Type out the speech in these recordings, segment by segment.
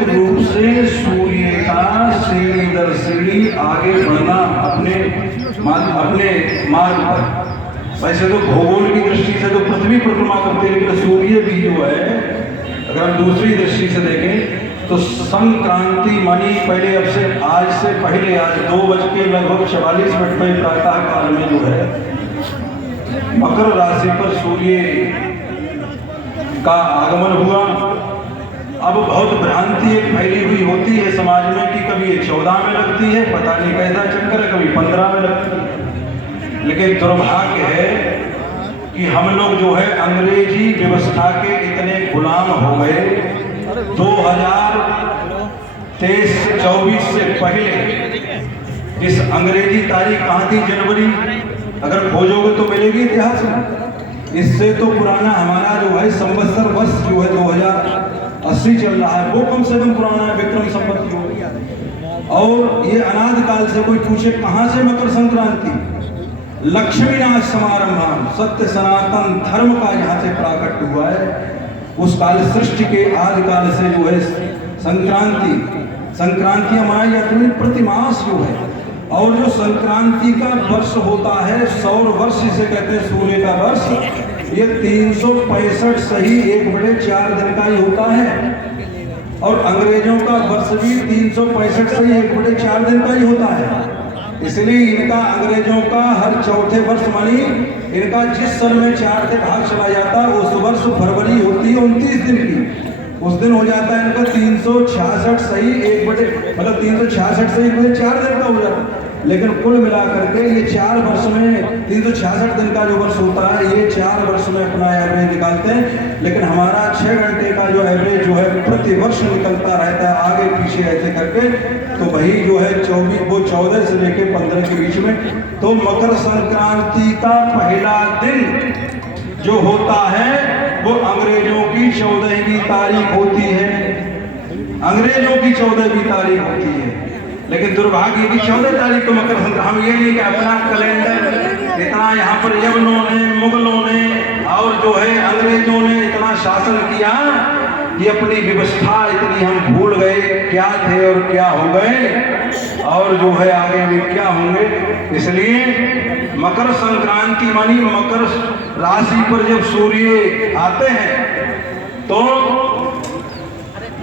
निश्चित रूप से सूर्य का सीढ़ी दर सीढ़ी आगे बढ़ना अपने मार्ग पर। वैसे तो भूगोल की दृष्टि से तो पृथ्वी परिक्रमा करते हैं, लेकिन सूर्य भी जो है अगर हम दूसरी दृष्टि से देखें तो संक्रांति मानी पहले आज से पहले आज 2:44 पे प्रातः काल में जो है मकर राशि पर सूर्य का आगमन हुआ। अब बहुत भ्रांति एक फैली हुई होती है समाज में कि कभी ये 14 में लगती है, पता नहीं कैसा चक्कर है, कभी 15 में लगती है। लेकिन दुर्भाग्य है कि हम लोग जो है अंग्रेजी व्यवस्था के इतने गुलाम हो गए। 2023-24 से पहले इस अंग्रेजी तारीख कहाँ थी? जनवरी, अगर खोजोगे तो मिलेगी इतिहास में। इससे तो पुराना हमारा जो है संवत्सर वर्ष जो है 2080 चल रहा है, वो कम से कम पुराना है, विक्रम संवत जो है। और ये अनाद काल से कोई पूछे कहाँ से मकर संक्रांति? लक्ष्मीनाथ समारंभम, सत्य सनातन धर्म का यहाँ से प्राकट हुआ है। उस काल सृष्टि के आदि काल से जो है संक्रांतियां मनाई जाती हैं प्रतिमास जो है। और जो संक्रांति का वर्ष होता है सौर वर्ष जिसे कहते हैं, सूर्य का वर्ष, ये 365 सही 1/4 दिन का ही होता है। और अंग्रेजों का वर्ष भी 365 सही 1/4 दिन का ही होता है। इसलिए इनका अंग्रेजों का हर चौथे वर्ष मानी इनका जिस सन में 4 से भाग चला जाता है उस वर्ष फरवरी होती है 29 दिन की। उस दिन हो जाता है इनका 366 सही 366 सही 1/4 दिन का हो जाता है। लेकिन कुल मिला करके ये 4 वर्ष में 366 दिन का जो वर्ष होता है ये 4 वर्ष में अपना एवरेज निकालते हैं। लेकिन हमारा 6 घंटे का जो एवरेज जो है प्रति वर्ष निकलता रहता है आगे पीछे ऐसे करके। तो वही जो है 14 से लेकर 15 के बीच में। तो मकर संक्रांति का पहला दिन जो होता है वो अंग्रेजों की 14वीं तारीख होती है, अंग्रेजों की 14वीं तारीख होती है। लेकिन दुर्भाग्य की 14 तारीख को मकर संक्रांति, हम ये नहीं कि अपना कैलेंडर इतना यहाँ पर यवनों ने, मुगलों ने और जो है अंग्रेजों ने इतना शासन किया, ये अपनी व्यवस्था इतनी हम भूल गए क्या थे और क्या हो गए और जो है आगे भी क्या होंगे। इसलिए मकर संक्रांति मानी मकर राशि पर जब सूर्य आते हैं तो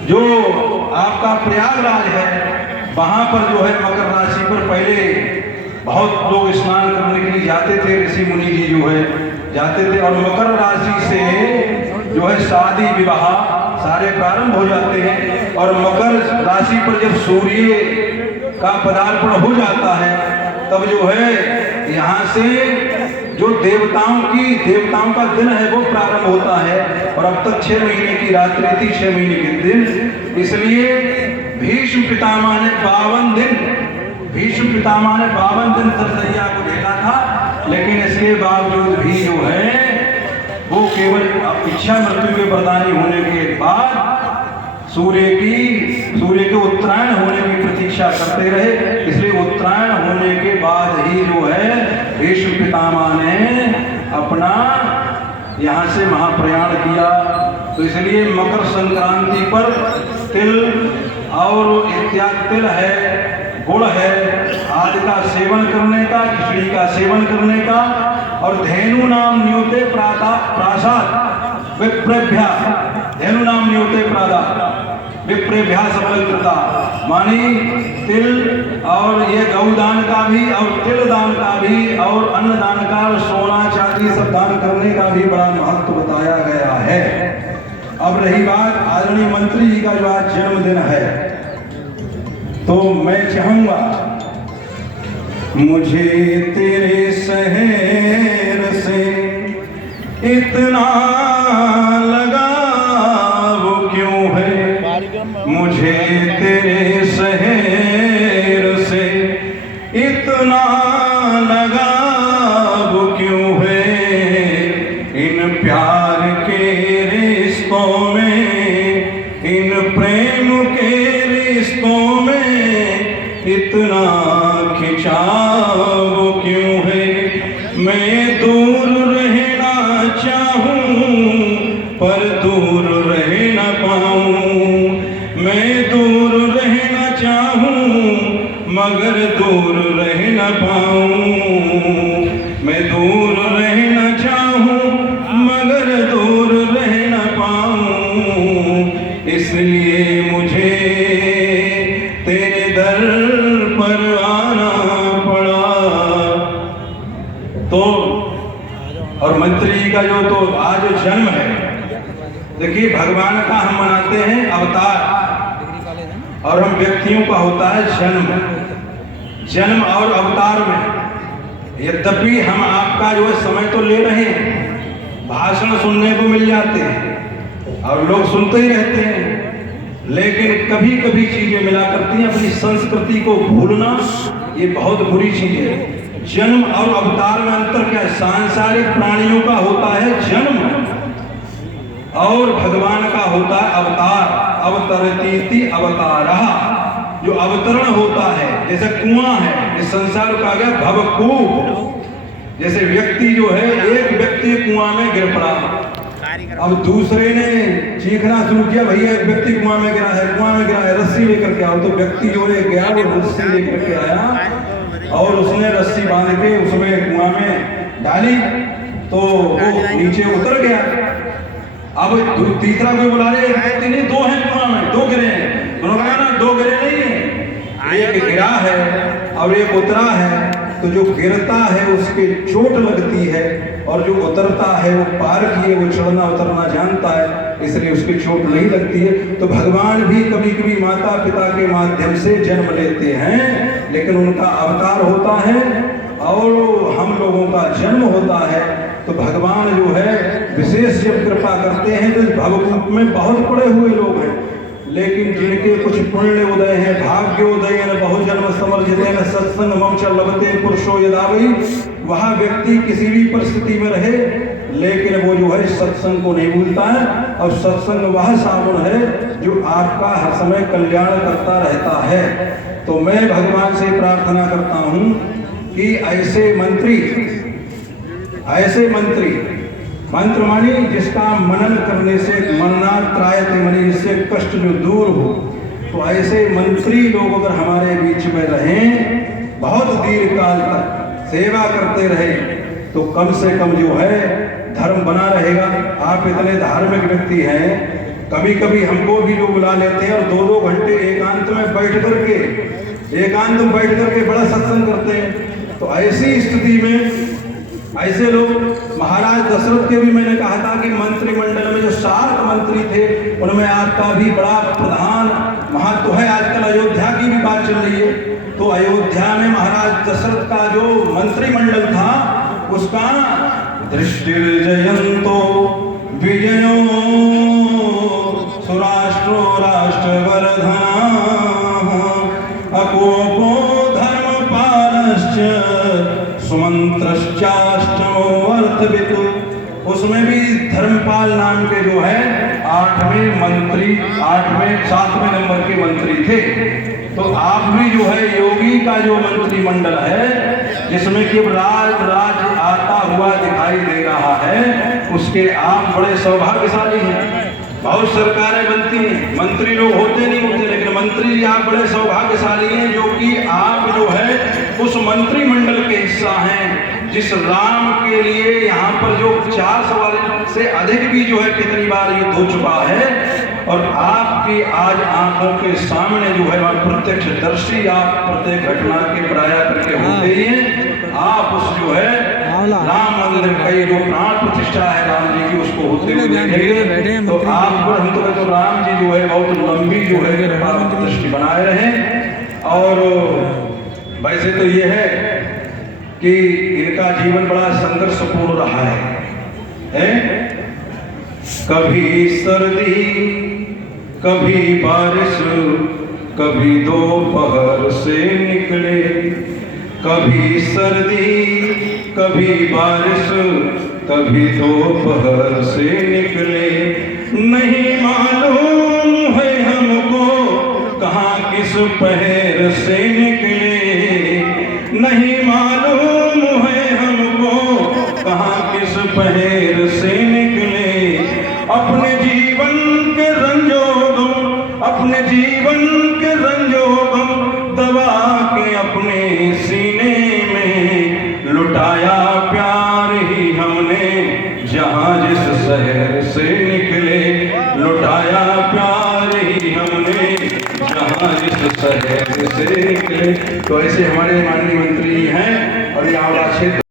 जो आपका प्रयागराज है वहां पर जो है मकर राशि पर पहले बहुत लोग स्नान करने के लिए जाते थे, ऋषि मुनि जी जो है जाते थे। और मकर राशि से जो है शादी विवाह सारे प्रारंभ हो जाते हैं। और मकर राशि पर जब सूर्य का पदार्पण हो जाता है तब जो है यहाँ से जो देवताओं का दिन है वो प्रारंभ होता है। और अब तक 6 महीने की रात्रि थी, 6 महीने के दिन। इसलिए भीष्म पितामह ने 52 दिन सरसैया को झेला था। लेकिन इसके बावजूद भी जो है वो केवल इच्छा मृत्यु के प्रदानी होने के बाद सूर्य के उत्तरायण होने की प्रतीक्षा करते रहे। इसलिए उत्तरायण होने के बाद ही जो है भीष्म पितामह ने अपना यहाँ से महाप्रयाण किया। तो इसलिए मकर संक्रांति पर तिल और इत्यादि तिल है, गुड़ है आदि का सेवन करने का, खिचड़ी का सेवन करने का। और धेनु नाम न्यूते प्रासाद विप्रेभ्या, धेनु नाम न्यूते प्रासाद विप्रेभ्या सफलकृता, मानी तिल और ये गौदान का भी और तिल दान का भी और अन्नदान का और सोना चांदी सब दान करने का भी बड़ा महत्व बताया गया है। अब रही बात आदरणीय मंत्री जी का जो आज जन्मदिन है, तो मैं चाहूंगा मुझे तेरे शहर से इतना लगाव क्यों है, मुझे तेरे शहर से इतना लगाव क्यों है। इन प्यार के रिश्तों में, इन प्रेम के रिश्तों में इतना खिंचाव क्यों है। मैं दूर रहना चाहूं पर दूर रह न पाऊं, मैं दूर रहना चाहूं मगर दूर रह न पाऊं, मैं दूर रहना चाहूं मगर दूर रह न पाऊं, इसलिए मुझे तेरे दर पर आना पड़ा। तो और मंत्री का जो तो आज जन्म है, देखिए भगवान का हम मनाते हैं अवतार, और हम व्यक्तियों का होता है जन्म और अवतार में। यद्यपि हम आपका जो है समय तो ले रहे हैं, भाषण सुनने को मिल जाते हैं और लोग सुनते ही रहते हैं, लेकिन कभी कभी चीजें मिला करती हैं। अपनी संस्कृति को भूलना ये बहुत बुरी चीज है। जन्म और अवतार में अंतर क्या है? सांसारिक प्राणियों का होता है जन्म और भगवान का होता है अवतार। अवतरतीति अवतारः, जो अवतरण होता है, जैसे कुआं है, इस संसार का गया भवकूप। जैसे व्यक्ति जो है, एक व्यक्ति कुआं में गिर पड़ा, अब दूसरे ने चीखना शुरू किया, भैया एक व्यक्ति कुआं में गिरा है, रस्सी लेकर के आओ। तो व्यक्ति जो है गया, वो रस्सी लेकर के आया और उसने रस्सी बांध के उसमें कुआं में डाली, तो वो नीचे उतर गया। अब तीसरा कोई बुला रहे, एक व्यक्ति नहीं, दो हैं कुआं में, दो गिरे हैं। उन्होंने कहा ना, दो गिरे नहीं है, एक गिरा है और एक उतरा है। तो जो गिरता है उसके चोट लगती है और जो उतरता है वो पार किए, वो चढ़ना उतरना जानता है, इसलिए उसकी चोट नहीं लगती है। तो भगवान भी कभी कभी माता पिता के माध्यम से जन्म लेते हैं, लेकिन उनका अवतार होता है और हम लोगों का जन्म होता है। तो भगवान जो है विशेष जब कृपा करते हैं तो भवकूप में बहुत पड़े हुए लोग हैं, लेकिन जिनके कुछ पुण्य उदय हैं, भाग्योदय न बहुजन्म समर्जिते न सत्संग मम च लभते पुरुषो यदावि, वह व्यक्ति किसी भी परिस्थिति में रहे लेकिन वो जो है सत्संग को नहीं भूलता है। और सत्संग वह साधन है जो आपका हर समय कल्याण करता रहता है। तो मैं भगवान से प्रार्थना करता हूँ कि ऐसे मंत्री मंत्र मानी जिसका मनन करने से मनना त्रायते मनी, जिससे कष्ट जो दूर हो, तो ऐसे मंत्री लोग अगर हमारे बीच में रहें, बहुत दीर्घ काल तक सेवा करते रहे, तो कम से कम जो है धर्म बना रहेगा। आप इतने धार्मिक व्यक्ति हैं, कभी कभी हमको भी लोग बुला लेते हैं और 2-2 घंटे एकांत में बैठ करके बड़ा सत्संग करते हैं। तो ऐसी स्थिति में ऐसे लोग, महाराज दशरथ के भी मैंने कहा था कि मंत्रिमंडल में जो 7 मंत्री थे उनमें आपका भी बड़ा प्रधान महत्व है। आजकल अयोध्या की भी बात चल रही है, तो अयोध्या में महाराज दशरथ का जो मंत्रिमंडल था उसका दृष्टिर्जयन्तो विजयो सुराष्ट्रो राष्ट्रवर्धनः अकोपो धर्मपालश्च सुमंत्रश्चाष्टमो अर्थवितु। उसमें भी धर्मपाल नाम के जो है 7वें नंबर के मंत्री थे। तो आप भी जो है योगी का जो मंत्रिमंडल है, जिसमें कि राज आता हुआ दिखाई दे रहा है, उसके आप बड़े सौभाग्यशाली हैं। बहुत सरकारें बनती हैं, मंत्री लोग होते नहीं होते, लेकिन मंत्री जी आप बड़े सौभाग्यशाली हैं जो कि आप जो है उस मंत्रिमंडल के हिस्सा हैं जिस राम के लिए यहाँ पर जो 400 से अधिक भी जो है कितनी बार युद्ध हो चुका है, और आपकी आज आंखों के सामने जो है प्रत्यक्ष दर्शी, आप प्रत्येक घटना के प्राया करके होते ही हैं। आप उस जो है राम मंदिर का ये जो प्राण प्रतिष्ठा है राम जी की, उसको होते हुए देखेंगे। तो आप हम तो राम जी जो है बहुत लंबी जो है दृष्टि बनाए रहें। और वैसे तो ये है कि इनका जीवन बड़ा संघर्षपूर्ण रहा है? कभी सर्दी, कभी बारिश, कभी दोपहर से निकले, कभी सर्दी, कभी बारिश, कभी दोपहर से निकले। नहीं मालूम है हमको कहाँ किस पहर से निकले, नहीं मालूम है हमको कहाँ किस पहर से निकले। अपने जीवन के रंजों, अपने जीवन के रंजो गम दबा के अपने सीने में, लुटाया प्यार ही हमने जहां जिस शहर से निकले, लुटाया प्यार ही हमने जहां जिस शहर से निकले। तो ऐसे हमारे माननीय मंत्री हैं और ये आवास क्षेत्र